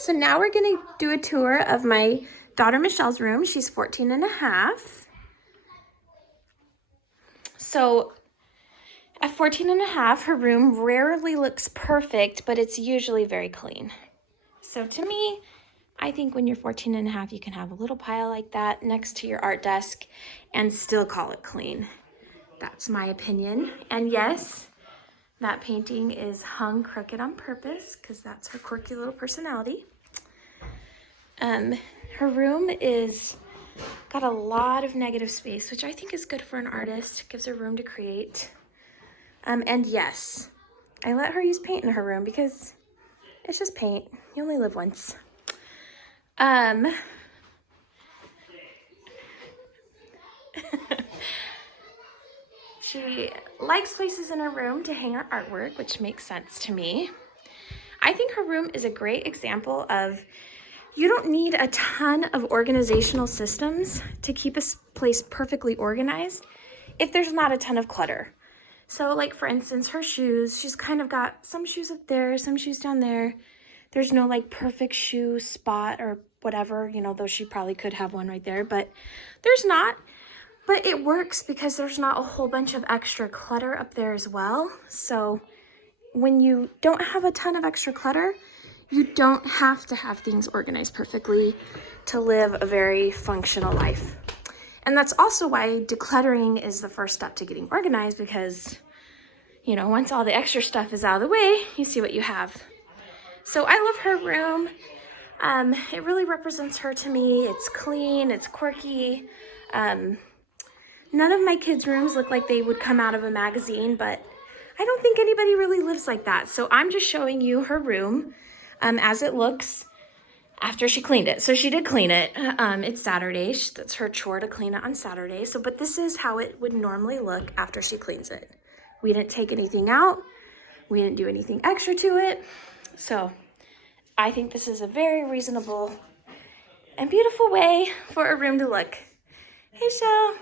So now we're gonna do a tour of my daughter Michelle's room. She's 14 and a half. So at 14 and a half, her room rarely looks perfect, but it's usually very clean. So to me, I think when you're 14 and a half, you can have a little pile like that next to your art desk and still call it clean. That's my opinion. And yes, that painting is hung crooked on purpose because that's her quirky little personality. Her room is got a lot of negative space, which I think is good for an artist. Gives her room to create. And yes, I let her use paint in her room because it's just paint. You only live once. She likes places in her room to hang her artwork, which makes sense to me. I think her room is a great example of you don't need a ton of organizational systems to keep a place perfectly organized if there's not a ton of clutter. So like for instance, her shoes, she's kind of got some shoes up there, some shoes down there. There's no like perfect shoe spot or whatever, you know, though she probably could have one right there, but there's not. But it works because there's not a whole bunch of extra clutter up there as well. So when you don't have a ton of extra clutter, you don't have to have things organized perfectly to live a very functional life. And that's also why decluttering is the first step to getting organized because, you know, once all the extra stuff is out of the way, you see what you have. So I love her room. It really represents her to me. It's clean, it's quirky. None of my kids' rooms look like they would come out of a magazine, but I don't think anybody really lives like that. So I'm just showing you her room as it looks after she cleaned it. So she did clean it. It's Saturday. That's her chore to clean it on Saturday. So, but this is how it would normally look after she cleans it. We didn't take anything out. We didn't do anything extra to it. So I think this is a very reasonable and beautiful way for a room to look. Hey, Shell.